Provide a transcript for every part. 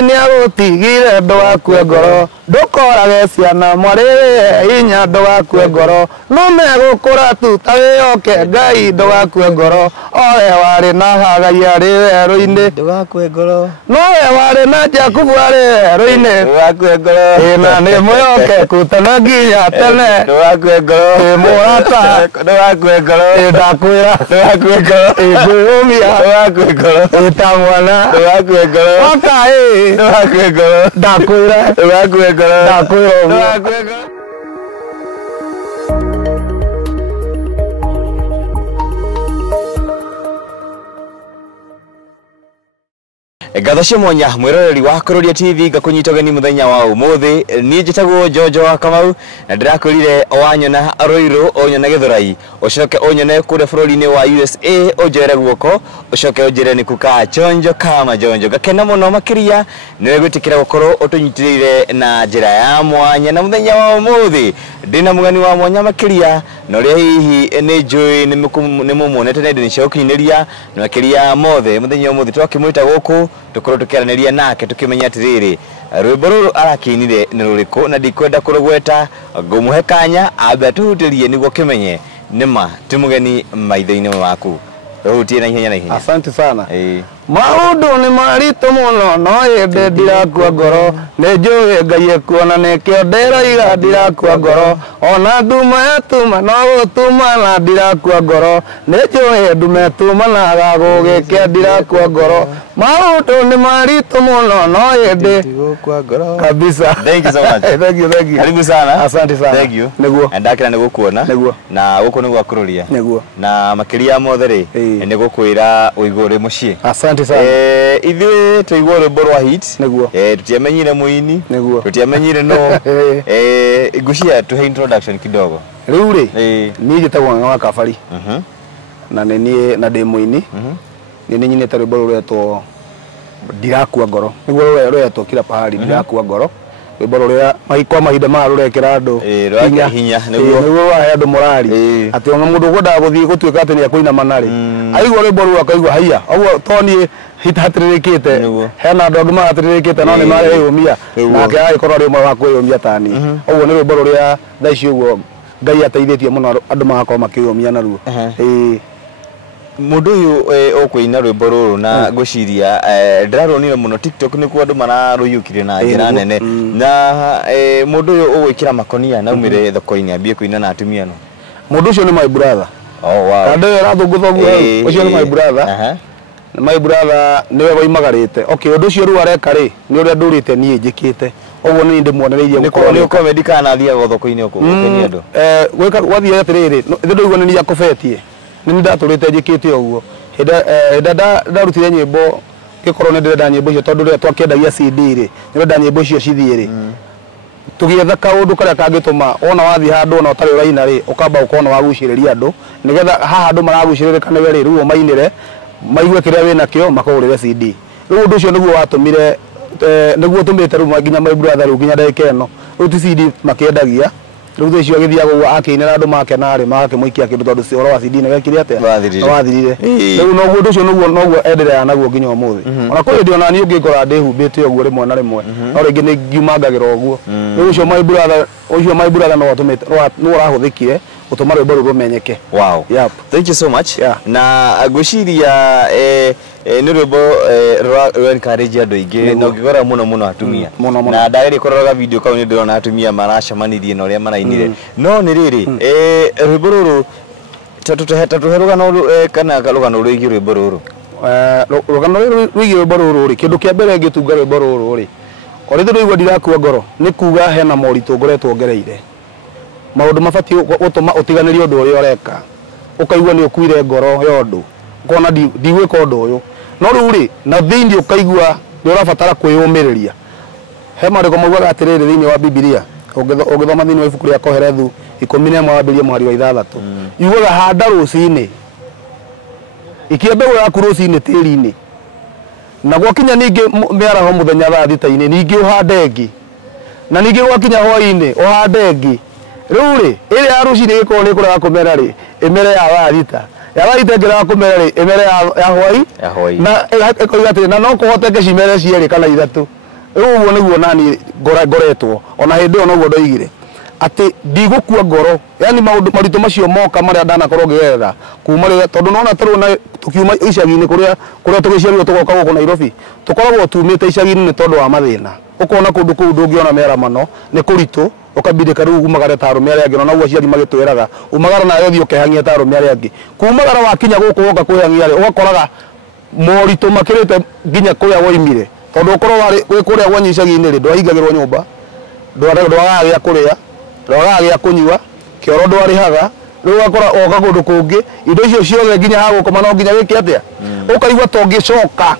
ni agutigire ndugakue ngoro ndukorage ciana mwari hinya ndugakue ngoro no megukura tu ta wioke Ngai ndugakue ngoro owe wari na Hagai ari werũ-inĩ ndugakue ngoro no we wari na Jakubu ari werũ-inĩ ndugakue ngoro na nĩ mwĩhoke kutana nginya tene ndugakue ngoro mũrata ndugakue ngoro ndakwĩra ndugakue ngoro ngwĩyũmia ndugakue ngoro ta mwana ndugakue ngoro oka ndugakue ngoro ndakwĩra ndugakue ngoro ndakwĩra ndugakue ngoro. Gatho cia mwanya mwiroreri wa Kururia TV gakunyita gani muthenya wa umuthi ni njitagwo Jojo wa Kamau na ndirakurire wanyona Ruiru onyona Githurai ucoke onyone kure bururi-ini wa USA ojere guoko ucoke ojere ni kuka chonjo kama jonjo gakena muno makiria niwe gwitikira gukorwo utunyitirire na njira ya mwanya na muthenya wa umuthi ndina mugani wa mwanya makiria no ria hihi ni njui ni mumonete na ndini cia ukinyiriria na makiria mothe muthenya wa umuthi twakimwita guku tukorwo tukiaraniria nake tukimenya atiriri rwimbo ruru arakinire ni ruriku na ndikwenda kurugweta ngumuhe kanya ambe tuhutirie niguo kimenye nima ti mugeni maitho-ini waku ruhutie na ihenya asante sana maundu ni maritu muno no inde ndirakua ngoro ni njui Ngai ekuona nikio ndiraiga ndirakua ngoro ona nduma yatuma no gutuma na ndirakua ngoro ni njui ndume tuma na gagugike ndirakua ngoro maundu ni maritu muno no inde gukua ngoro kabisa. Thank you so much. Thank you. Karibu sana. Asante sana. Thank you. Niguo ndakira nigukuona niguo na guku niguo Kururia niguo na makiria mothe ri nigukwira uigure mucii. Asante sana. Ithuĩ tũigua rwĩmbo rwa hit niguo tutiamenyire muini niguo tutiamenyire no ngucia tuhe introduction kidogo riu ri ni njitagwo Ng'ang'a wa Kabari na ni na ndi muini ni nyinite rwĩmbo rũretwo ndirakua ngoro niguo rũretwo kila pahali ndirakua ngoro rwĩmbo rũrĩa kwa mahinda ma rũrekera andũ hinya niguo wahe andũ morali ati ona mũndũ ũkwendaga gũthiĩ gũtuĩka atĩ nĩ akũinama narĩ aigua rwĩmbo rũu akaigua haiya ũguo toni hitatirikite hena andũ angĩ mahatiririkite no nĩ mareyũmia nake agĩkorwo arĩ ũmwe wa kwĩyũmia tani ũguo nĩ rwĩmbo rũrĩa thaa ici ũguo Ngai ateithĩtie mũno andũ magakorwo makĩyũmia naruo mundu uyu ukũina rwĩmbo rũrũ na ngũciria ndĩraronire mũno TikTok nĩkuo andũ mararũiyũkire na njĩra nene na mundu uyu ũgwĩkĩra makonia na umire thoko-inĩ ambie kũina na atumia no mundu ũcio nĩ my brother andũ arathũngũtha ũguo ũcio nĩ my brother my brother niwe waimagarite okay undu ucio ru areka ri ni uria ndurite nie njikite oguo ni ndimwonereirie gukorwo ni comedy kana thiaga thoko-inĩ ukeni andu gwika gwathie atiriri ithu igua ni yakufetie ni ndaturite njikite oguo henda ndarutire nyimbo gikorwo ni ndirenda nyimbo icio tondu ria twakendagia CD ri ndirenda nyimbo icio cithie ri tugietha kaundu karia kangituma ona wathi handu ona utari uraina ri ukamba ukona waguciriria andu nigetha haha andu maraguciririka niwe ri ruo mainire maigue kiria wina kio makagurire CD riu undu ucio niguo watumire niguo tumite ru nginya my brother ru nginya ndeka ino ru ti CD makiendagia riu thaicio agithiaga uguo akinira andu make nari magakimuikia kindu tondu cio wa CD nigekire atia wathirire riu no undu ucio noguo endelea naguo nginya umuthi ona kuri ndio nani ungikora ndihumbite uguo rimwe na rimwe no ringi ni ngiumangagira uguo riu ucio my brother no watumite no rahuthikire utuma rwĩmbo rũu rũmenyeke. Wow. Yep. Thank you so much. Na ngũciria nĩ rwĩmbo rwa encourage andũ aingĩ na ũngĩgora mũno atumia na ndarĩ kũroraga video kau nĩ ndĩrona atumia maracemanirie na ũrĩa marainire no nĩ rĩrĩ rwĩmbo rũrũ tatuhe rũgano kana rũgano rwĩgiĩ rwĩmbo rũrũ rũgano rwĩgiĩ rwĩmbo rũrũ rĩ kĩndũ kĩa mbere ngĩtunga rwĩmbo rũrũ rĩ orĩ ndĩraigua ndirakua ngoro nĩ kuga hena moritũ ngoretwo ngereire maundu mabati utuma utiganirie undu uria ureka ukaigua ni ukuire ngoro yondu ukona ndigwika undu uyu no riu ri na thiini ukaigua ni urabatara kwiyumiriria he mariko maugaga atiriri thiini wa Biblia ugithoma thiini wa ibuku ria Koherethu 11 wambirie mwari wa 6 yugaga handa rucini ikiembe yaku rucini tiri-ini na gwakinya ningi miaraho muthenya thaa thita-ini ningi uhande ingi na ningi gwakinya hwa-ini uhande ingi riu ri iri ya rucini gikorwo ni kuraga kumera ri imere ya warita ngiraga kumera ri imere ya hwai na ikoiga ati na no kuhoteke cimere cieri kana ithatu uguo niguo nani ngoretwo ona hindi ona uguo ndoigire ati ndigukua ngoro yani maundu maritu macio moka maria ndanakorwo ngigetha kuma ri tondu nona tarwo na tukiuma icagi-ini kuria tugiciarirwo tugoka guku Nairobi tukoragwo tumite icagi-ini ni tondu wa mathina ukona kundu kuu ndungiona meramano ni kuritu ukabidi karu umagare ta arume aria angi na uguo aciari magitwiraga umagara nayo thio kehangia ta arume aria angi kumagara wakinya guku woka kwihangia ri ugakoraga moritu makirite nginya kuria woimire tondu ukorwo wari kuria gwanyu icagi-ini ri ndwaingagirwo nyumba ndwagaga gya kuria ndwagaga gya kunyua kioro ndwarihaga riu wakora oka kundu kungi indo icio ciothe nginya ha gukoma no nginya wiki atia ukaigua to ngicoka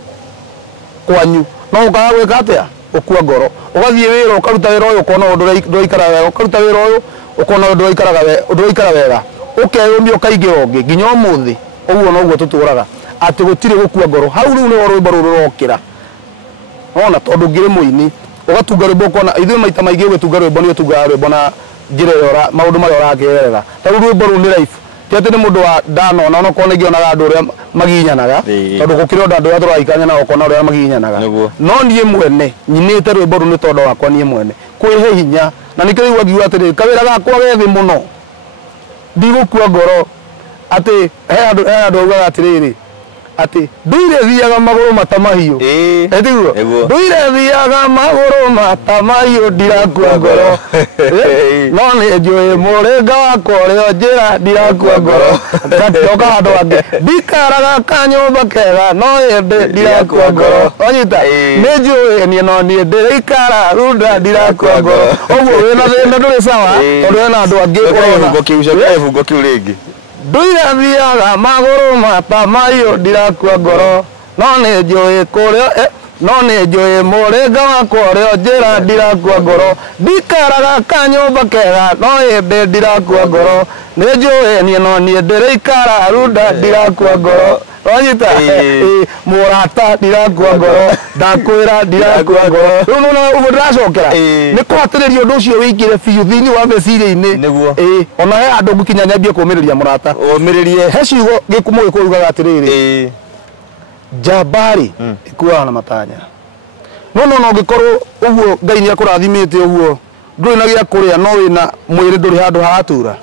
kwanyu no ukaga gwika atia ukua ngoro ugathie wira ukaruta wira uyu ukona nduraikara wega ukaruta wira uyu ukona nduraikara wega ukeyumia ukaingira ungi nginya umuthi uguo noguo tuturaga ati gutire gukua ngoro hau riu ni rwimbo ruru rokira ona tondu ngiri muini ugatunga rwimbo ukona ithuĩ maita maingĩ ũgĩtunga rwimbo nĩ ũtungaga rwimbo na njĩra ĩyo maũndũ marĩa ũrakĩgerera ta rĩu rwimbo rũu nĩ life ti atĩ nĩ mũndũ wa ndanona ona korwo nĩngĩonaga andũ ũrĩa maginyanaga tondũ gũkĩrĩ andũ arĩa tũraikania nao ũkona ũrĩa maginyanaga no niĩ mwene nyinĩte rwimbo rũu nĩ tondũ wakwa niĩ mwene kwĩhe hinya na nĩkĩo rĩu ngiuga atĩrĩrĩ kawĩra gakwa ge thĩ mũno ndigũkua ngoro atĩ he andũ augaga atĩrĩrĩ ati nduire thiaga maguru matamahiu etiguo nduire thiaga maguru matamahiu ndirakua ngoro no ni njui muringa wakwa uria njira ndirakua ngoro ndoka handu hangi ndikaraga kanyumba kega no indi ndirakua ngoro onyita ni njui ni no ni ndirikara runda ndirakua ngoro uguo wina thina nduri sawa tondu wina andu angi efungo kiu ringi nduire thiaga maguru matamahiu ndirakua ngoro no ni njui kuria no ni njui muringa wakwa uria njira ndirakua ngoro ndikaraga kanyumba kega no indi ndirakua ngoro ni njui ni no ni ndirikara runda ndirakua ngoro onyita murata ndirakua ngoro ndakwira ndirakua ngoro riu nona uguo ndiracokera ni kwatiriria undu ucio wingire biu thiini wa meciria-ini ona he andu ngukinya nyambie kumiriria murata umiririe he ciugo gikumu gikuugaga atiriri njambari ikuaga na matanya no ngikorwo uguo Ngai ni akurathimite uguo nduri na gya kuria no wina mwiri nduri handu haratura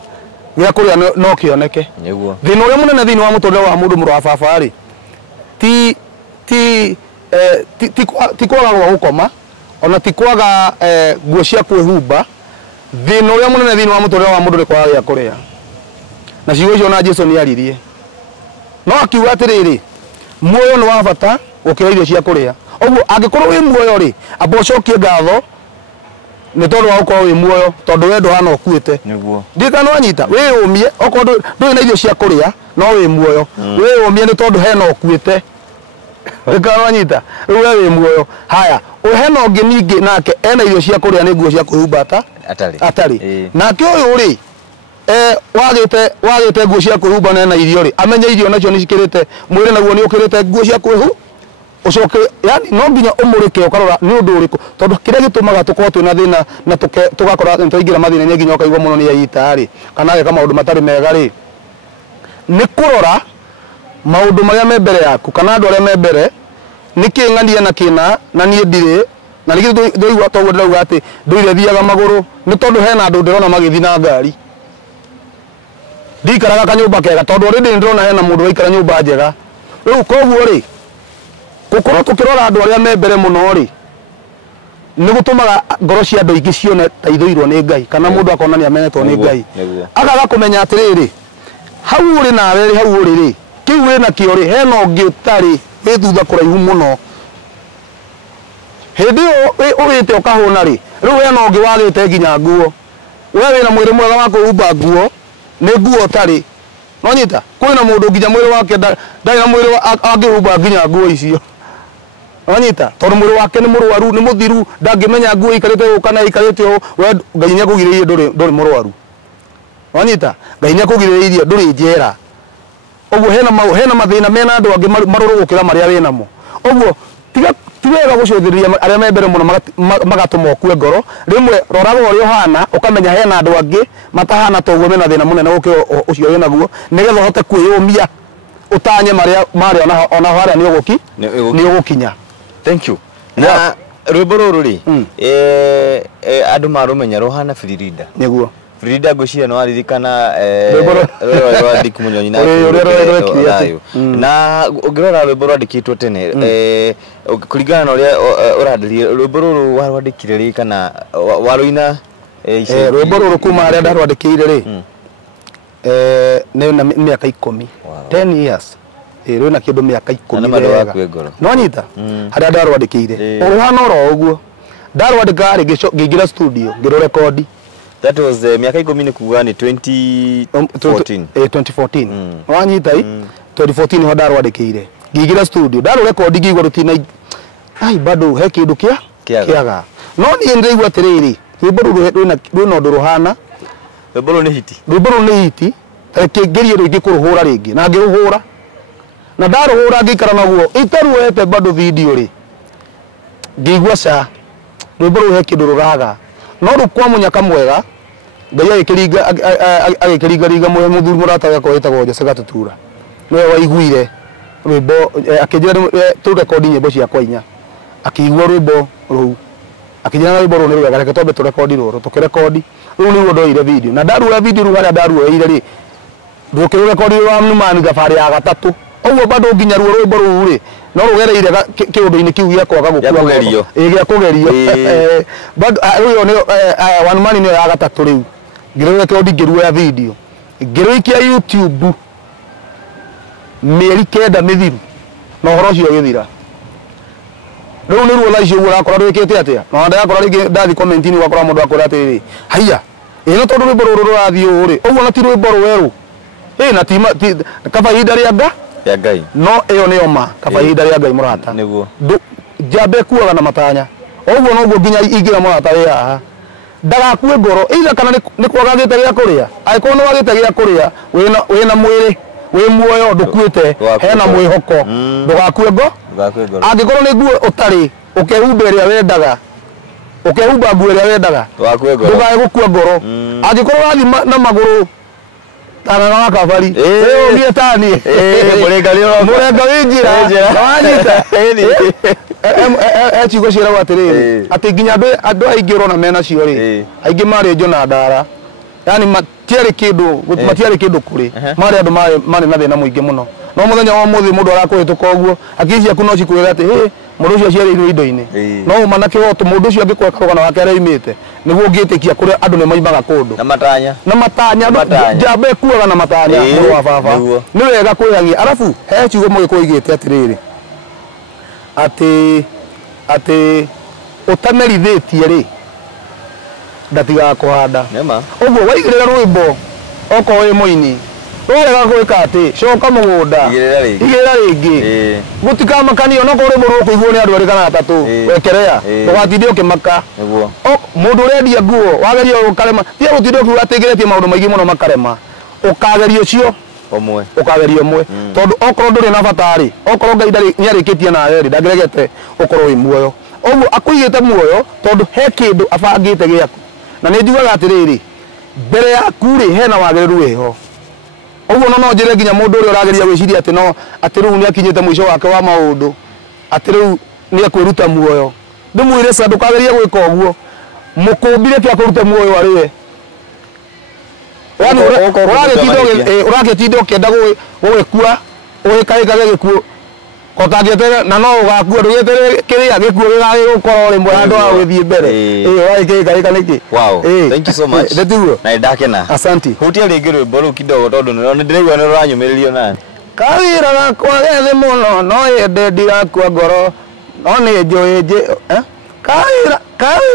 gya kuria no kioneke thina uria munene thiini wa muturire wa mundu muru wa baba ri ti kwaga gukoma ona ti kwaga nguo cia kwihumba thina uria munene thiini wa muturire wa mundu ni kwaga gya kuria na ciugo icio na Jesu ni aririe no akiuga atiriri muoyo ni wa bata gukira irio cia kuria uguo angikorwo wi muoyo ri amba ucokie ngatho ni tondu wa gukorwo wi muoyo tondu we nduhana ukuite ndikana wanyita wi umie okorwo nduri na irio cia kuria no wi muoyo wi umie ni tondu hena ukuite ndikana wanyita riu we wi muoyo haya hena ungi ningi nake ena irio cia kuria ni nguo cia kwihumba atari nake uyu ri wagite nguo cia kwihumba na irio ri amenye irio nacio ni cikirite mwire naguo ni ukirite nguo cia kwihumba ucoke yani no nginya umurike ukarora ni undu uriku tondu kiria gitumaga tukorwo twina thina na tugakora nitwaingira mathina ni nginya ukaigwa muno ni aita ri kana ageka maundu matari mega ri ni kurora maundu maria me mbere yaku kana andu aria me mbere ni king'ania na kina na nie ndire na nigi ndoigwa toguo ndirauga ati nduire thiaga maguru ni tondu hena andu ndirona magithi na ngari ndikaraga kanyumba kega tondu already ndirona hena mundu waikara nyumba njega riu koguo ri gukorwo tukirora andu aria me mbere muno ri ni gutumaga ngoro cia andu ingi cione ta ithuirwo ni Ngai kana mundu akona ni amenetwo ni Ngai agaga kumenya atiriri hau uri nawe ri hau uri ri kiu wi na kio ri hena ungi utari wi thutha kuraihu muno hindi uwite ukahuna ri riu hena ungi wagite nginya nguo we wina mwiri mwega wa kuhumba nguo ni nguo utari no nyita kwina mundu nginya mwiri wake ndari na mwiri angihumba nginya nguo icio onyita tondu mwiri wake ni murwaru ni muthiru ndangimenya nguo ikarite u kana ikarite u we Ngai ni akugiririe nduri murwaru onyita Ngai ni akugiririe nduri njera uguo hena mathina mena andu angi maruru gukira maria winamo uguo tiwega gucuthiria aria me mbere muno magatuma okue ngoro rimwe roraga uria uhana ukamenya hena andu angi matahana toguo mena thina munene gukira ucio winaguo nigetha uhote kwiyumia utanye maria ona haria ni ugukinya. Thank you. Na rwimbo ruru ri andu marumenya ruhana Frida niguo Frida gucia no aririkana rwimbo rwa Dick Munyonyi na ngirora rwimbo rwandikitwo tene kuringana na uria urandirie rwimbo ruru warwandikire ri kana waruina rwimbo ruru kuma aria ndarwandikire ri na miaka 10 10 years rwina kindu miaka 10 no nyita haria ndarwandikire uruhana oro uguo ndarwandika ngingira studio ngiro record. That was miaka 10 ni kuga ni 2014 2014 wanyita 2014 ho ndarwandikire ngingira studio ndaru record ngigwa rutina ai bado he kindu kiaga no ni ndiraigwa atiriri rwimbo ruru rwina undu ruhana rwimbo ruru ni hiti ngerie ringi kuruhura ringi na ngiruhura na ndaruhura ngikara naguo itaruete bado video ri ngigwa ca rwimbo ruru he kindu ruraga no rukwa munyaka mwega ngai agikiriga riga muthuri murata gako wetagwo Jose Gatutura niwe waiguire rwimbo akijira tu record nyimbo cia kwainya akigwa rwimbo ru akijira rwimbo ru ni rwega reke tobe tu record ruru tukirecord ru ni ndoire video na ndarura video ru haria ndaruire ri ndukire record wa mnumani gafari ya gatatu ogwo bado nginya rwimbo ru ri no rugereire kiundu-ini kiu gya kwaga gukugerio gya kugerio bado ruyo ni one man ni ya gatatu riu ngirwe record ngirwe video ngirwikia YouTube mieri kenda mithiru no horo cio githira riu ni ruo laicio urakora rwikite atia no ndakora ringi ndathi comment-ini wakora mundu akora atiri haiya ino tondu rwimbo ruru rurathi uri ogwo na ti rwimbo rweru na tima kaba hinda ria Ngai no iyo ni oma kaba hinda ria Ngai murata niguo jambe kuaga na matanya ogwo no gwo nginya ingira murata ri haha ndagakue ngoro ila kana ni kwagagite gya kuria aiko no wagite gya kuria wina mwiri wi muoyo ndukuite hena mwihoko ndugakue angikorwo ni nguo utari ukehumba iria wendaga ukehumba nguo iria wendaga ndugae gukua ngoro angikorwo rathi na maguru tana na kabari ngie tani murenga winjira wanyita chigo cira watiriri ati nginya andu aingi urona mena cio ri aingi mari njona ndara yani matiari kindu kuri mari andu mari na thina muingi muno no muthenya wa muthi mundu arakuhituka uguo akisia kuno cikwira ati mundu ucio ciarirwe indo-ini no umana kihoto mundu ucio angikweka rugana wake arimite niguo ngitikia kuria andu ni maimaga kundu na matanya jambe kuaga na matanya mundu wa baba ni wega kuyangia arafu he ciugo mugikuigite atiriri ati utamerithitie ri ndatiga kuhanda uguo waigirira rwimbo oko wi muini wega gwika ati coka mugunda igirira ringi gutikamakanio no kuri muru kuigwo ni andu eri kana atatu wekerea ugatinde ukimaka mundu urendia nguo wagerio ukarema tie gutinde ukiuga atingiretie maundu maingi muno makarema ukagerio cio omwe ukagerio omwe tondu okoro nduri na batari okoro Ngai ndari nyarikitie nawe ri ndagiregete okoro wi muoyo ogwo akuigite muoyo tondu he kindu abangite giaku na ni njugaga atiriri mbere yaku ri hena wagiriru wiho ogwo no njire nginya mundu uri urageria gwiciria ati no ati riu ni akinyite mwisho wake wa maundu ati riu ni akwiruta muoyo ndimwire sa ndukageria gwika ogwo mukumbire kia kuruta muoyo ariwe yani uragetinda ukienda gugikua ugikaikaga gikuo kotangiete na no ugakua ndugetere kiria gikuo gigagikora rimwe andu a gwithie mbere waikaika niki wow thank you so much na ndakena asante hutia ringi rwimbo ru kidogo tondu ni ndirigwa ni ruranyumiririo nani kawira gakwa gethe muno no yende ndirakua ngoro no ni njuiji kawira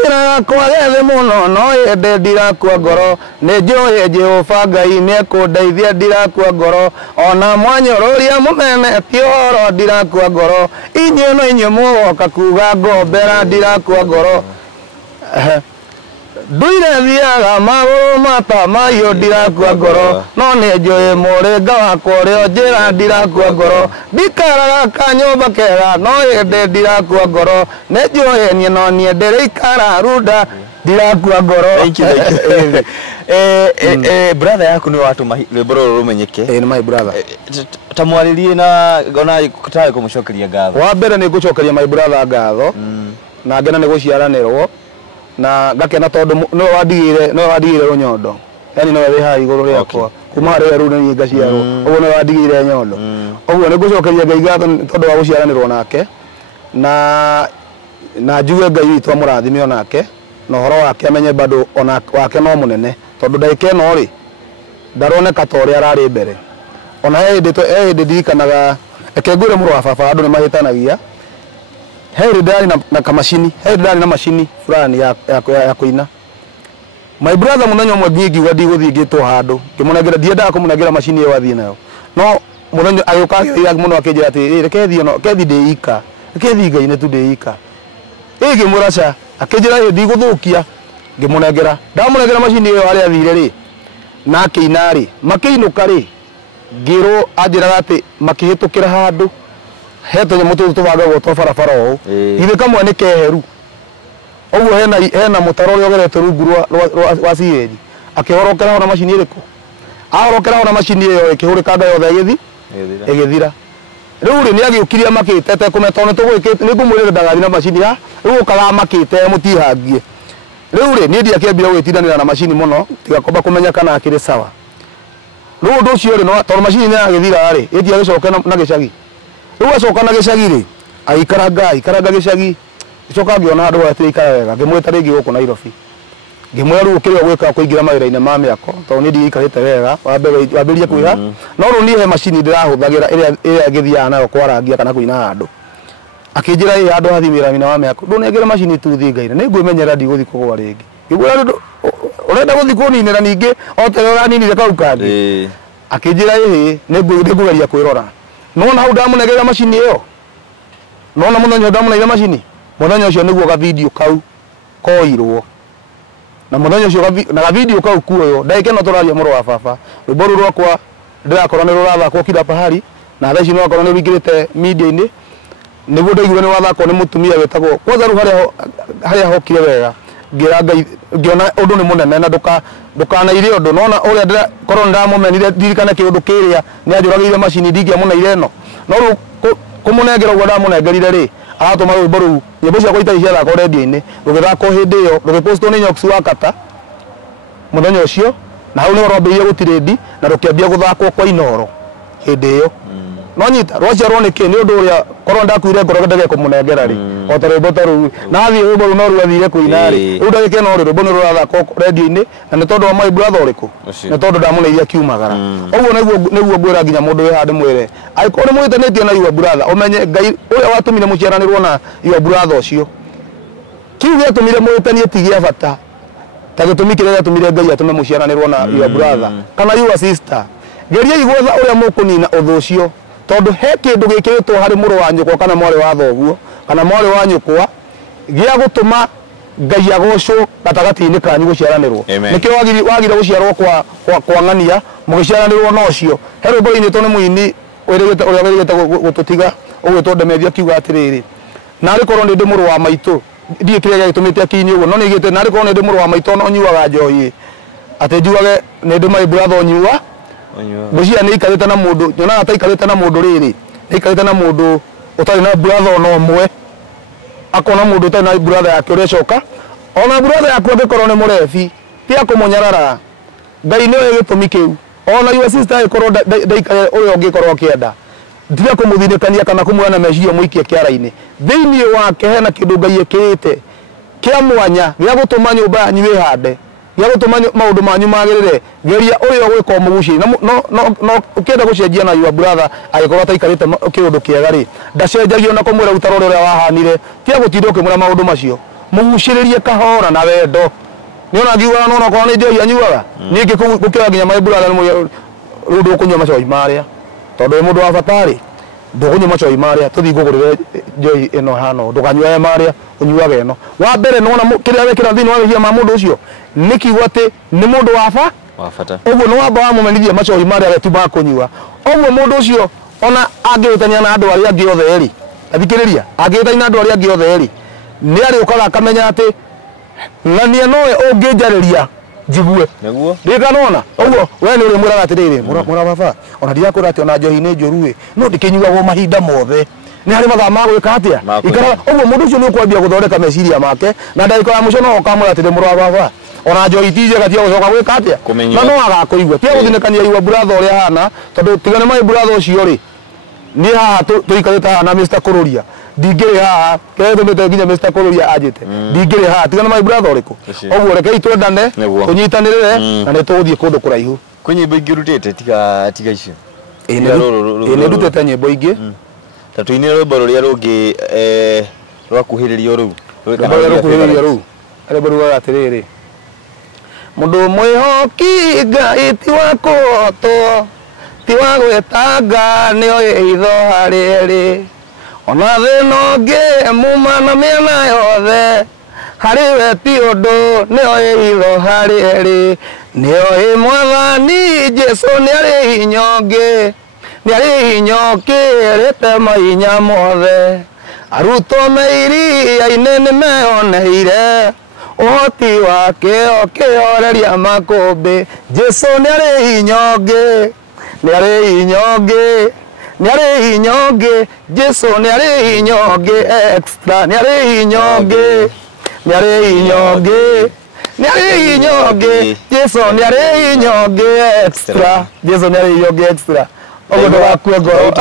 gakwa gethe muno no yende ndirakua ngoro ni njuiji Jehova Ngai ni ekundeithia ndirakua ngoro ona mwanyururia mumene tioro ndirakua ngoro inyuĩ no inyuĩ mugoka kuga ngombera ndirakua ngoro nduire thiaga maguru mata mayo ndirakua ngoro no ni njuĩ mũrĩnga wakwa ũrĩa njĩra ndirakua ngoro ndikaraga kanyũmba kega no yende ndirakua ngoro nĩ njuĩ niĩ no niĩ ndĩrĩikara runda ndirakua ngoro brother yaku ni watu rwimbo ruru rumenyeke ni my brother tamwaririe na ona kutaye kumucokeria ngatho wa mbere ni ngucokeria my brother ngatho na ngena nĩ gũciaranĩrwo na ngakena tondũ no wadigire Runyondo yani no wĩ haha igũrũ rĩakwa kuma harĩa rĩu nĩ ngaciarwo ũguo no wadigire Nyondo ũguo nĩ ngũcokeria Ngai ngatho tondũ wa gũciaranĩrwo nake na njuge Ngai witũ amũrathime onake na ũhoro wake amenye bado ona wake no mũnene tondũ ndagĩka ĩno rĩ ndaroneka ta ũrĩa ararĩ mbere ona hĩndĩ ndirikanaga reke ngwĩre mũrũ wa baba andũ nĩ mahĩtanagia hĩndĩ ndarĩ na kamacini hĩndĩ ndarĩ na macini fulani ya kũina my brother mũthenya ũmwe ngiuga ndigũthiĩ ngĩtwo handũ ngĩmũnengera ndiendaga kũmũnengera macini ĩyo athiĩ nayo no mũthenya agĩũka agĩthiĩ mũno akĩnjĩra atĩ reke thiĩ ndĩika reke thiĩ Ngai-inĩ tu ndĩika ngĩmũraca akĩnjĩra ndigũthũkia ngĩmũnengera ndamũnengera macini ĩyo harĩa athire rĩ na akĩina rĩ makĩinũka rĩ ngĩrwo anjĩraga atĩ makĩhĩtũkĩra handũ heto nyamũ tũtũ tũbangagwo twa barabara ũũ ithe kamwe nĩ keheru ũguo hena mũtaro ũrĩa ũgerete rungu wa sewage akĩhorokera ho na macini ĩrĩkũ ahorokera ho na macini ĩyo ĩkĩhũrĩkanga yothe ĩgĩthira rĩu rĩ nĩ agĩũkirie makĩte kũmeta nĩ tũgwĩkĩte nĩ ngũmwĩrĩra ndagathiĩ na macini ya rĩu ũkaga makĩte mũtihangie rĩu rĩ niĩ ndiakĩambire gwĩtindanĩra na macini mũno tigakomba kũmenya kana akĩrĩ sawa rĩu ũndũ ũcio rĩ tondũ macini nĩ yagĩthira rĩ ĩthiĩ agĩcoke na gĩcagi rĩu acoka na gĩcagi rĩ aikaranga gĩcagi icoka ngĩona andũ atĩ ikara wega ngĩmwĩta rĩngĩ gũkũ Nairobi ngĩmwĩra rĩu kĩrĩa gwĩka kũingĩra mawĩra-inĩ ma mĩako tondũ nĩ ndiikarĩte wega wambĩrĩria kwĩha no rĩu niĩ he macini ndĩrahũthagĩra ĩrĩa ngĩthiaga nayo kwarangia kana kũina handũ akĩnjĩra ĩ handũ hathi wĩra wa mĩako ndũnengere macini tu thiĩ Ngai nĩ ngwĩmenyera ndigũthiĩ kũgũa rĩngĩ ngĩmwĩra ũrenda gũthiĩ kũninĩra ningĩ o ta ũraninire kau kangĩ akĩnjĩra ĩ nĩngũgeria kwĩrora no na hau ndamũnengera macini ĩyo no na mũthenya ndamũnengera macini mũthenya ũcio nĩguo ga video kau koirwo na mũthenya ũcio na ga video kau kuoyo ndagĩka ĩno tũraria mũrũ wa baba rwĩmbo rũu rwakwa ndĩrakorwo nĩ rũrathakwo kila pahari na thaa ici no akorwo nĩ rũingĩrĩte media-inĩ nĩguo ndaigua nĩ rũrathakwo nĩ mũtumia wĩtagwo kwanza rĩu harĩa hokire wega ngĩra Ngai ngĩona ũndũ nĩ mũnene na ndũkanaire ũndũ nona ũrĩa ndĩrakorwo ndamũmenire ndirikane kĩũndũ kĩrĩa nĩ anjũragĩire macini ndingĩamũneire ĩno no rĩu kũmũnengera ũguo ndamũnengerire rĩ aratũma rwĩmbo rũu nyĩmbo ciakwa itarĩ ciathakwo redio-inĩ rũgĩthakwo hĩndĩ ĩyo rũgĩpostwo nĩ Nyox wa Kata mũthenya ũcio na hau nĩho rwambĩrĩirie gũtirĩndi na rũkĩambia gũthakwo kwa Inoro hĩndĩ ĩyo no nyita rwaciarwo nĩkĩ nĩ ũndũ ũrĩa korwo ndakuire ngoro ndege kũmũnengera rĩ o ta rwĩmbo ta rũu na athiĩ rwĩmbo rũu no rwathire kũina rĩ rĩu ndagĩka ĩno rĩ rwĩmbo nĩ rũrathakwo redio-inĩ na nĩ tondũ wa my brother ũrĩkũ nĩ tondũ ndamũneire akiumagara ũguo nĩguo ngwĩra nginya mũndũ wĩ handũ mwĩre angĩkorwo nĩ mwĩtanĩtie na your brother ũmenye Ngai ũrĩa watũmire mũciaranĩrwo na your brother ũcio kĩu gĩatũmire mwĩtanie ti gĩa bata ta gĩtũmi kĩrĩa gĩatũmire Ngai atũme mũciaranĩrwo na your brother kana your sister geriai gwetha ũrĩa mũkũnina ũthũ ũcio tondu he kindu gikĩrĩtwo harĩ mũrũ wa nyũkwa kana mwarĩ wa thoguo kana mwarĩ wa nyũkwa gĩa gũtũma Ngai agocwo gatagatĩ-inĩ kanyu gũciaranĩrwo nĩkĩo wagire gũciarwo kwa ng'ania mũgĩciaranĩrwo na ũcio he rwĩmbo rũinĩtwo nĩ mũini ũrĩa wĩrĩgĩte gũtũtiga ũgwĩtwo Ndemethia akiuga atĩrĩrĩ narĩ korwo nĩ ndĩ mũrũ wa maitũ ndiĩ kĩrĩa gĩtũmĩte akinye ũguo no nĩ igĩte narĩ korwo nĩ ndĩ mũrũ wa maitũ no nyuaga njohi atĩ njugage nĩ ndĩ my brother nyua Bucia nĩ ikarĩte na mũndũ nyonaga ataikarĩte na mũndũ rĩrĩ nĩ ikarĩte na mũndũ ũtarĩ na brother no ũmwe akona mũndũ ũtarĩ na brother yake ũrĩa coka ona brother yake angĩkorwo nĩ mũrebi ti akũmũnyarara Ngai nĩwe gĩtũmi kĩu ona your sister ĩkorwo ndaikare ũrĩa ũngĩkorwo akĩenda ti akũmũthinĩkania kana kũmuoya meciria mũikie kĩara-inĩ thĩinĩ wake hena kĩndũ Ngai ĩkĩrĩte kĩa mwanya gĩa gũtũma nyũmba yanyu ĩhande gĩa gũtũma maũndũ manyu magĩrĩre geria ũrĩa ũgwĩka mũgucĩrĩ no ũkĩenda gũcenjia na your brother agĩkorwo ataikarĩte kĩũndũ kĩega rĩ ndacenjagio na kũmwĩra ũtaro ũrĩa wahanire tiga gũtinda ũkĩmwĩra maũndũ macio mũgucĩrĩrie kahora na wendo nĩona ngiuga no okorwo nĩ njohi anyuaga ningĩ gũkĩra nginya my brother rĩu ndũkũnyua macohi marĩa tondũ wĩ mũndũ wa bata rĩ ndũkũnyua macohi marĩa tũthiĩ ngũgũrĩre njohi ĩno hano ndũkanyuage marĩa ũnyuage ĩno wa mbere nona kĩrĩa wekĩra thĩinĩ wa meciria ma mũndũ ũcio nĩ kiugo atĩ nĩ mũndũ wa bata ũguo nĩ wamba wamũmenithia macohi marĩa we tu ma kũnyua ũguo mũndũ ũcio ona angĩhĩtania na andũ arĩa angĩ othe rĩ athikĩrĩria angĩhĩtania na andũ arĩa angĩ othe rĩ nĩ arĩũkaga akamenya atĩ ng'ania nowe ũngĩnjarĩria njigue ndikanona ũguo we nĩ ũrĩmwĩraga atĩrĩrĩ mũra baba ona ndirakũra atĩ ona njohi nĩ njũru no ndĩkĩnyuagwo mahinda mothe nĩ harĩ mathaa ma gwĩka atĩa ikara ũguo mũndũ ũcio nĩ ũkwambia gũthondeka meciria make na ndagĩka ya mũico no ũkamwĩra atĩ ndĩ mũrũ wa baba ona njohi ti njega tia gũcoka gwĩka atĩa na no agakũigua tia gũthinĩkania igua brother ũrĩa hana tondũ tigane mai brother ũcio rĩ nĩ haha tũikarĩte haha na Mr. Kũrũria ndingĩrĩ haha kĩrĩa tũmĩte nginya Mr. Kũrũria anjĩte ndingĩrĩ haha tigana mai brother ũrĩkũ ũguo rekei twendane tũnyitanĩrĩre na nĩ tũgũthiĩ kũndũ kũraihu kwĩ nyĩmbo ingĩ ũrutĩte tiga icio nĩ ndutĩte nyĩmbo ingĩ ta tũinĩre rwĩmbo rũrĩa rũngĩ rwakuhĩrĩrio rũu rwĩmbo rugaga atĩrĩrĩ mũndũ mwĩhoki Ngai ti wa kũhotwo ti wa gwĩtanga nĩoĩ itho harĩa ĩrĩ ona thĩna ũngĩ muma na mĩena yothe harĩ we ti ũndũ nĩoĩ itho harĩa ĩrĩ nĩoĩ Mwathani Jesũ nĩarĩ hinya ũngĩ nĩarĩ hinya ũkĩrĩte mahinya mothe arutwo me iria-inĩ nĩmeyoneire ũhoti wake ũkĩhoreria makũmbĩ Jesũ nĩarĩ hinya ũngĩ nĩarĩ hinya ũngĩ nĩarĩ hinya ũngĩ Jesũ nĩarĩ hinya ũngĩ extra nĩarĩ hinya ũngĩ nĩarĩ hinya ũngĩ nĩarĩ hinya ũngĩ Jesũ nĩarĩ hinya ũngĩ extra Jesũ nĩarĩ hinya ũngĩ extra ũguo ndũgakue ngoro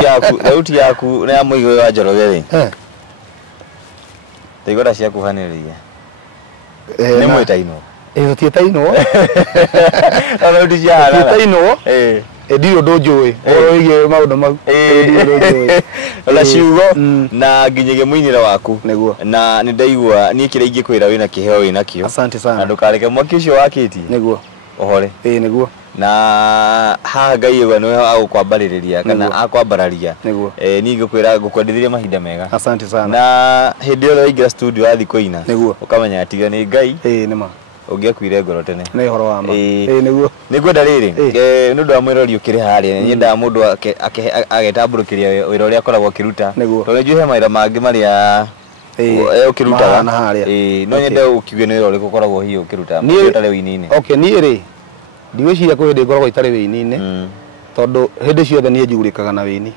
thauti yaku nĩ ya mũigua wa Njoroge rĩ ndaigua ciakuhanĩrĩria nĩ mwĩtainwo tũtiĩtainwo thauti ciahana tũtiĩtainwo ndirĩ ũndũ njũĩ ũhoro wĩgiĩ maũndũ mau ona ciugo na nginyagia mũinĩre waku na nĩ ndaigua niĩ kĩrĩa ingĩkwĩra wĩna kĩheo wĩnakĩo asante sana na ndũkareke mwaki ũcio wakĩtie nĩguo ohore nĩguo na haha Ngai yũga nĩwe agũkwambarĩrĩria kana akwambararia niĩ ngũkwĩra ngũkwendithĩria mahinda mega asante sana na hĩndĩ ĩyo waingĩra studio wathiĩ kũina ũkamenya atiga nĩ Ngai nĩma ũngĩakuire ngoro tene nĩ ũhoro wa ma nĩguo nĩngwenda rĩrĩ nĩ ũndũ wa mwĩrori ũkĩrĩ harĩa nyendaga mũndũ agetambũrũkĩria wĩra ũrĩa akoragwo akĩruta tondũ nĩnjũĩ he mawĩra mangĩ marĩa ũkĩrutaga no nyende ũkiuge nĩ wĩra ũrĩkũ ũkoragwo hihi ũkĩruta ũtarĩ wĩini-inĩ niĩ rĩ ndigwĩciria kwĩ hĩndĩ ngoragwo itarĩ wĩini-inĩ tondũ hĩndĩ ciothe niĩ njugurĩkaga na wĩini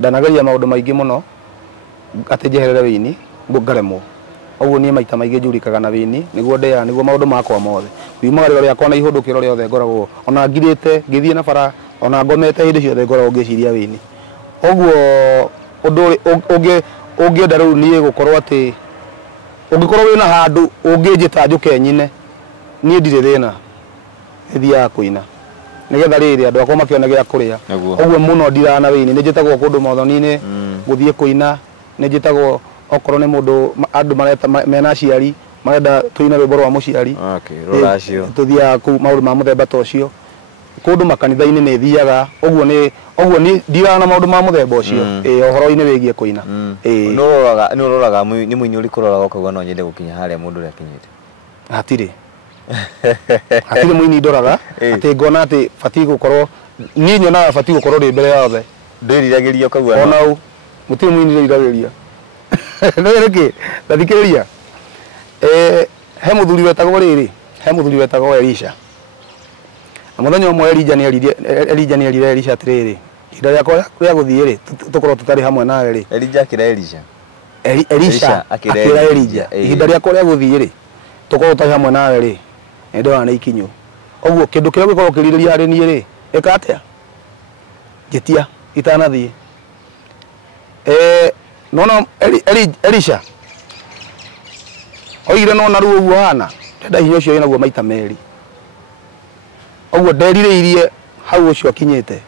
ndanageria maũndũ maingĩ mũno atĩ njeherere wĩini ngaremwo ũguo niĩ maita maingĩ njugurĩkaga na wĩini nĩguo ndeaga nĩguo maũndũ makwa mothe riumagarĩro rĩakwa na ihũndũkĩro rĩothe ngoragwo ona ngirĩte ngĩthiĩ na bara ona ngomete hĩndĩ ciothe ngoragwo ngĩciria wĩini ũguo ũndũ ũngĩenda rĩu niĩ gũkorwo atĩ ũngĩkorwo wĩna handũ ũngĩnjĩta njũke nyine niĩ ndirĩ thĩna thiaga kũina nĩgetha rĩrĩ andũ akwa makĩona gĩa kũrĩa ũguo mũno ndiraga na wĩini nĩ njĩtagwo kũndũ mothoni-inĩ gũthiĩ kũina nĩ njĩtagwo okorwo nĩ mũndũ andũ mareta mena aciari marenda tũine rwĩmbo rwa mũciari tũthiaga kũu maũndũ ma mũthemba ta ũcio kũndũ makanitha-inĩ nĩ thiaga ũguo nĩ ndiraga na maũndũ ma mũthemba ũcio ũhoro-inĩ wĩgiĩ kũina nĩ ũroraga nĩ mũini ũrĩkũ ũroraga ũkauga no nyende gũkinya harĩa mũndũ ũrĩa akinyĩte hatirĩ mũini ndoraga atĩ ngona atĩ batiĩ gũkorwo niĩ nyonaga batiĩ gũkorwo ndĩ mbere yothe ndĩriragĩria ũkauga ona u mũtirĩ mũini ndĩriragĩria nĩrĩkĩ ndathikĩrĩria he mũthuri wetagwo rĩrĩ he mũthuri wetagwo Elisha na mũthenya ũmwe Elija nĩerire Elisha atĩrĩrĩ ihinda rĩakwa rĩa gũthiĩ rĩ tũkorwo tũtarĩ hamwe nawe rĩ Elisha akĩra Elija ihinda rĩakwa rĩa gũthiĩ rĩ tũkorwo tũtarĩ hamwe nawe rĩ nĩndona nĩ ikinyu ũguo kĩndũ kĩrĩa gĩkorwo kĩrirĩria harĩ niĩ rĩ ĩka atĩa njĩtia itanathiĩ nona Elisha oigire nona ruo ũguo hana ndenda hinya ũcio wĩnaguo maita merĩ ũguo nderirĩirie hau ũcio akinyĩte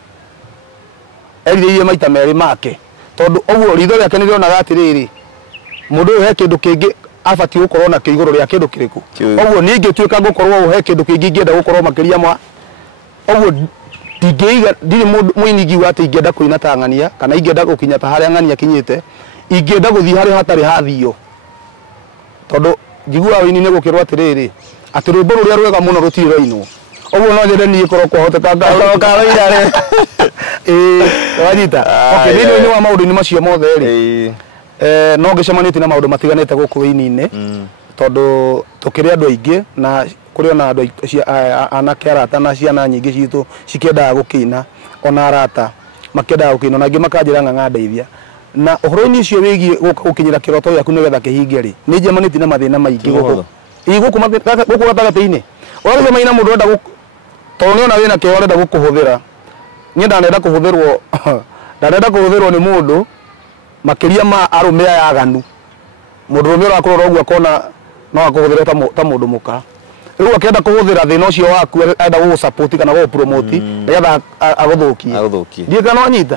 erirĩirie maita merĩ make tondũ ũguo ritho rĩake nĩ rĩonaga atĩrĩrĩ mũndũ ũyũ he kĩndũ kĩngĩ abatiĩ gũkorwo na kĩigũrũ rĩa kĩndũ kĩrĩkũ ũguo niĩ ingĩtuĩka ngũkorwo he kĩndũ kĩngĩ ingĩenda gũkorwo makĩria ma ũguo ndirĩ mũini ingiuga atĩ ingĩenda kũina ta ng'ania kana ingĩenda gũkinya ta harĩa ng'ania kinyĩte ingĩenda gũthiĩ harĩa hatarĩ hathio tondũ njiguaga wĩini-inĩ gũkĩrwo atĩrĩrĩ atĩ rwĩmbo rũrĩa rwega mũno rũtirĩ rwainwo ũguo no nyende niĩ korwo kwahoteka ngaroira wanyita thĩinĩ wa maũndũ-inĩ macio mothe rĩ no ngĩcemanĩtie na maũndũ matiganĩte gũkũ wĩini-inĩ tondũ tũkĩrĩ andũ aingĩ na kũrĩ ona andũ anake arata na ciana nyingĩ citũ cikĩendaga gũkĩina ona arata makĩendaga gũkĩina na angĩ makanjĩra ng'ang'a ndeithia na uhoro-ini ucio wigi gukinyira kiroto gyaku nigetha kihinge ri ni njemanĩtie na mathĩna maingĩ guku guku gatagatĩ-inĩ ũragĩcemania na mũndũ ũrenda tondũ nĩona wĩna kĩo arenda gũkũhũthĩra niĩ ndanenda kũhũthĩrwo nĩ mũndũ makĩria ma arũme aya aganu mũndũ ũrakũrora ũguo akona no akũhũthĩre ta mũndũ mũka rĩu akĩenda kũhũthĩra thĩna ũcio waku enda gũgũsupport kana gũgũpromote nĩgetha agũthũkie ndiĩ kana wanyita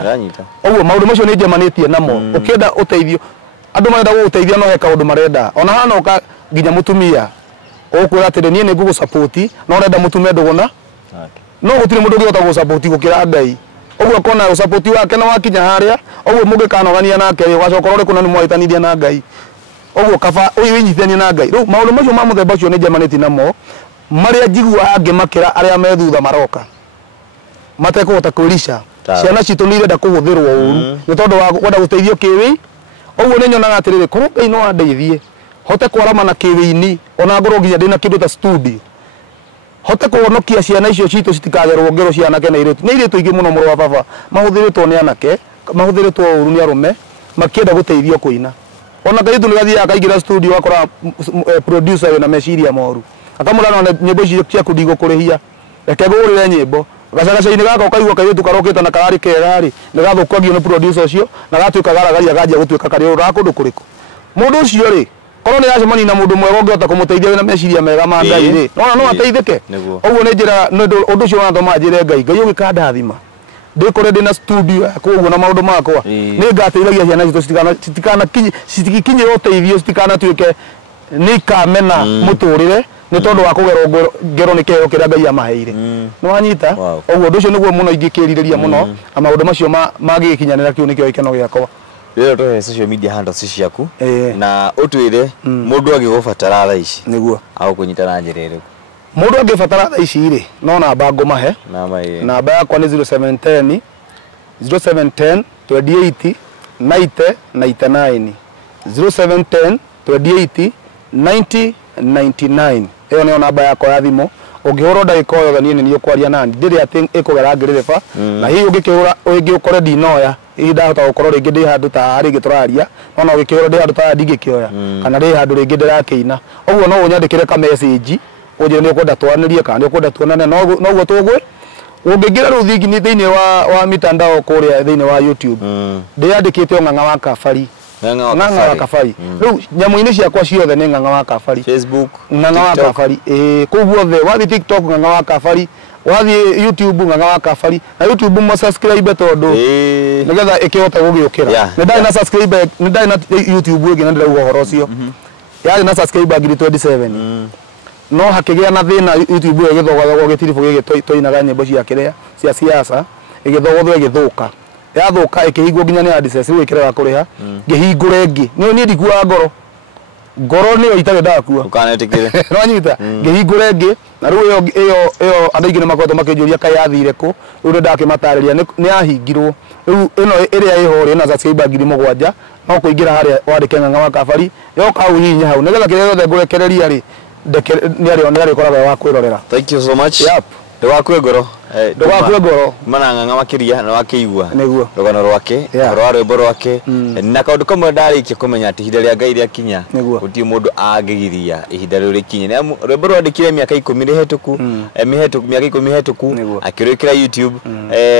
ũguo maũndũ macio nĩ njemanĩtie namo ũkĩenda ũteithio andũ marenda gũgũteithia no he kaũndũ marenda ona hana ũka nginya mũtumia ũkwĩra atĩ niĩ nĩ ngũgũsupport no ũrenda mũtumia ndũgũna no gũtirĩ mũndũ ũngĩhota gũgũsupport gũkĩra Ngai ũguo akona support wake na wakinya harĩa ũguo mũngĩkanogania nake ũgacoka ũrore kuna nĩ mwahĩtanithia na Ngai ũguo kaba ũyũ winyithania na Ngai rĩu maũndũ macio ma mũthemba ũcio nĩ njemanĩtie namo marĩa njiguaga angĩ makĩra arĩa me thutha maroka matekũhota kwĩrica ciana citũ nĩ irenda kũhũthĩrwo ũru nĩ tondũ wa kwenda gũteithio kĩwĩ ũguo nĩ nyonaga atĩrĩrĩ korwo Ngai no andeithie hote kwarama na kĩwĩ-inĩ ona ngorwo nginya ndĩna kĩndũ ta studio hote kũhonokia ciana icio citũ citikagerwo ngero cia anake na airĩtu nĩ airĩtu aingĩ mũno mũrũ wa baba mahũthĩrĩtwo nĩ anake mahũthĩrĩtwo ũru nĩ arũme makĩenda gũteithio kũina ona kaitũ nĩ gathiaga kaingĩra studio akora producer wĩna meciria moru akamũra no nyĩmbo icio ciaku ndigũkũrĩhia reke ngũgũrĩre nyĩmbo gacagaca-inĩ gaka ũkaigua kairĩtu karokĩte na kararĩ kega rĩ nĩ gathũkagio nĩ producer ũcio na gatuĩka garagaria ganjia gũtuĩka karĩ ũraga kũndũ kũrĩkũ mũndũ ũcio rĩ korwo nĩ yacemania na mũndũ mwega ũngĩhota kũmũteithia wĩna meciria mega ma Ngai rĩ no ateithĩke ũguo nĩ njĩra ũndũ ũcio wanatũma njĩre Ngai ũgĩkandathima ndĩkore ndĩna studio yakwa ũguo na maũndũ makwa nĩ ngateithagia ciana citũ citikinyĩre ũteithio citikanatuĩke nĩ ikamena mũtũrĩre nĩ tondũ wa kũgerwo ngero nĩ kĩheo kĩrĩa Ngai amaheire nĩ wanyita ũguo ũndũ ũcio nĩguo mũno ingĩkĩrirĩria mũno na maũndũ macio magĩkinyanĩra kĩu nĩkĩo gĩkeno gĩakwa rĩrĩa tũhe social media handles ciaku na ũtwĩre mũndũ agĩgũbatara thaa ici nĩguo agũkũnyita na njĩra ĩrĩkũ mũndũ angĩbatara thaa ici rĩ no namba ngũmahe namba yakwa nĩ 0710 28 90 99 0710 28 90 99 ĩyo nĩyo namba yakwa ya thimũ ũngĩhũra ndagĩka yothe niĩ nĩ ũkwaria nani ndĩrĩ atĩ ĩkũgera ngĩrĩrĩba na hihi ũngĩũkore ndinoya ndahota gũkorwo rĩngĩ ndĩ handũ ta rĩngĩ tũraria no ũgĩkĩhũra ndĩ handũ ta ndingĩkĩoya kana ndĩ handũ rĩngĩ ndĩrakĩina ũguo no ũnyandĩkĩre ka message ũnjĩre nĩ ũkwenda twanĩrie kana nĩ ũkwenda tuonane no ũguo tũgwe ũngĩingĩra rĩu thingini thĩinĩ wa mitandao kũrĩa thĩinĩ wa YouTube ndĩyandĩkĩte Ng'ang'a wa Kabari Ng'ang'a wa Kabari rĩu nyamũ-inĩ ciakwa ciothe nĩ Ng'ang'a wa Kabari Facebook Ng'ang'a wa Kabari kũu guothe wathiĩ TikTok Ng'ang'a wa Kabari wathiĩ YouTube Ng'ang'a wa Kabari na YouTube mo subscribe tondũ nĩgetha ĩkĩhota gũgĩũkĩra nĩ ndarĩ na subscribe nĩ ndarĩ na YouTube ĩngĩ na ndĩrauga ũhoro ũcio yarĩ na subscribe ngiri 27 no hakĩgĩa na thĩna YouTube ĩyo ĩgĩthogotho gĩtiribũ gĩgĩ tũinaga nyĩmbo cia kĩrĩa cia siasa ĩgĩthogotho ĩgĩthũka yathũka ĩkĩhingwo nginya nĩ AdSense rĩu ĩkĩrega kũrĩha ngĩhingũre ĩngĩ niĩ ndikuaga ngoro nĩyo itarĩ ndakua ũkanetĩkĩre no nyita ngĩhingũre ĩngĩ na rĩu ĩyo andũ aingĩ nĩ makoretwo makĩnjũria kaĩ yathire kũ rĩu nĩ ndakĩmatarĩria nĩ yahingirwo rĩu ĩno ĩrĩa ĩho rĩ na subscribe ngiri 7 no kũingĩra harĩa wandĩke Ng'ang'a wa Kabari yoka hau hihinya hau nĩgetha kĩrĩa gĩothe ngũrekereria rĩ nĩ arĩkoragwo wa kwĩrorera. Thank you so much. Ndũgakue ngoro mana Ng'ang'a makĩria na wakĩigua rũgano rwake rwa rwĩmbo rwake na kaũndũ kamwe ndarĩkia kũmenya atĩ ihinda rĩa Ngai rĩakinya gũtirĩ mũndũ angĩgiria ihinda rĩu rĩkinye nĩ amu rwĩmbo rwandĩkire mĩaka 10 mĩhĩtũku mĩaka 10 mĩhĩtũku akĩrwĩkĩra YouTube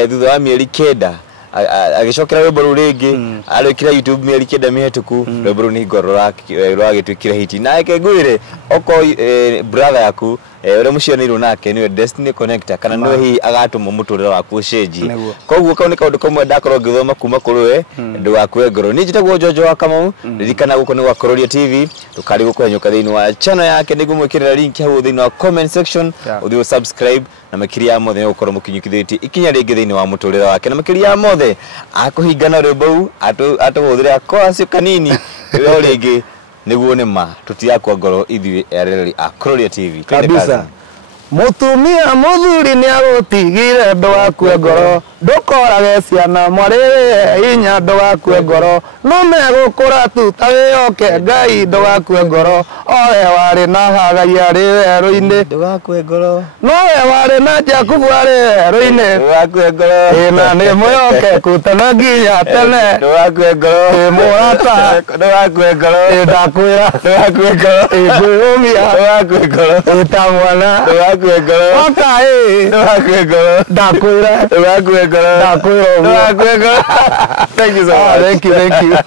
thutha wa mĩeri 9 agĩcokera rwĩmbo rũu rĩngĩ arwĩkĩra YouTube mĩeri 9 mĩhĩtũku rwĩmbo rũu nĩ ngoro rwagĩtuĩkire hiti na ngwĩre oko brother yaku ũrĩa mũcianĩirwo nake nĩwe Destiny Connector kana nĩwe hihi agatũma mũtũrĩre waku ũcenjie koguo kau nĩ kaũndũ kamwe ndakorwo ngĩthoma kuma kũrĩ we ndũgakue ngoro niĩ njĩtagwo Jojo wa Kamau ririkana gũkũ nĩ gwa Kororia TV ndũkarigwo kũhenyũka thĩinĩ wa channel yake nĩguo mwĩkĩrĩra link hau thĩinĩ wa comment section ũthiĩ subscribe na makĩria ya mothe nĩ gũkorwo mũkinyũkithĩtie ikinya rĩngĩ thĩinĩ wa mũtũrĩre wake na makĩria ya mothe akũhingana rwĩmbo rũu atũhũthĩre akoacio kanini rĩo rĩngĩ nĩguo nĩ ma tũtiakwa ngoro ithuĩ erereri a Kororia TV kabisa mutumia muthuri ni agutigire ndugakue ngoro ndukorage ciana mwari inya ndugakue ngoro no megukura tu ta wioke Ngai ndugakue ngoro owe wari na Hagai ari werũ-inĩ ndugakue ngoro no we wari na Jakubu ari werũ-inĩ ndugakue ngoro ĩna nĩ mwĩhoke kutana nginya tene ndugakue ngoro mũrata ndugakue ngoro ndakwĩra ndugakue ngoro ngwĩyũmia ndugakue ngoro ta mwana ndugakue ngoro oka ndugakue ngoro ndakwĩra ndugakue ngoro ndakwĩra ndugakue ngoro. Thank you so much. Thank you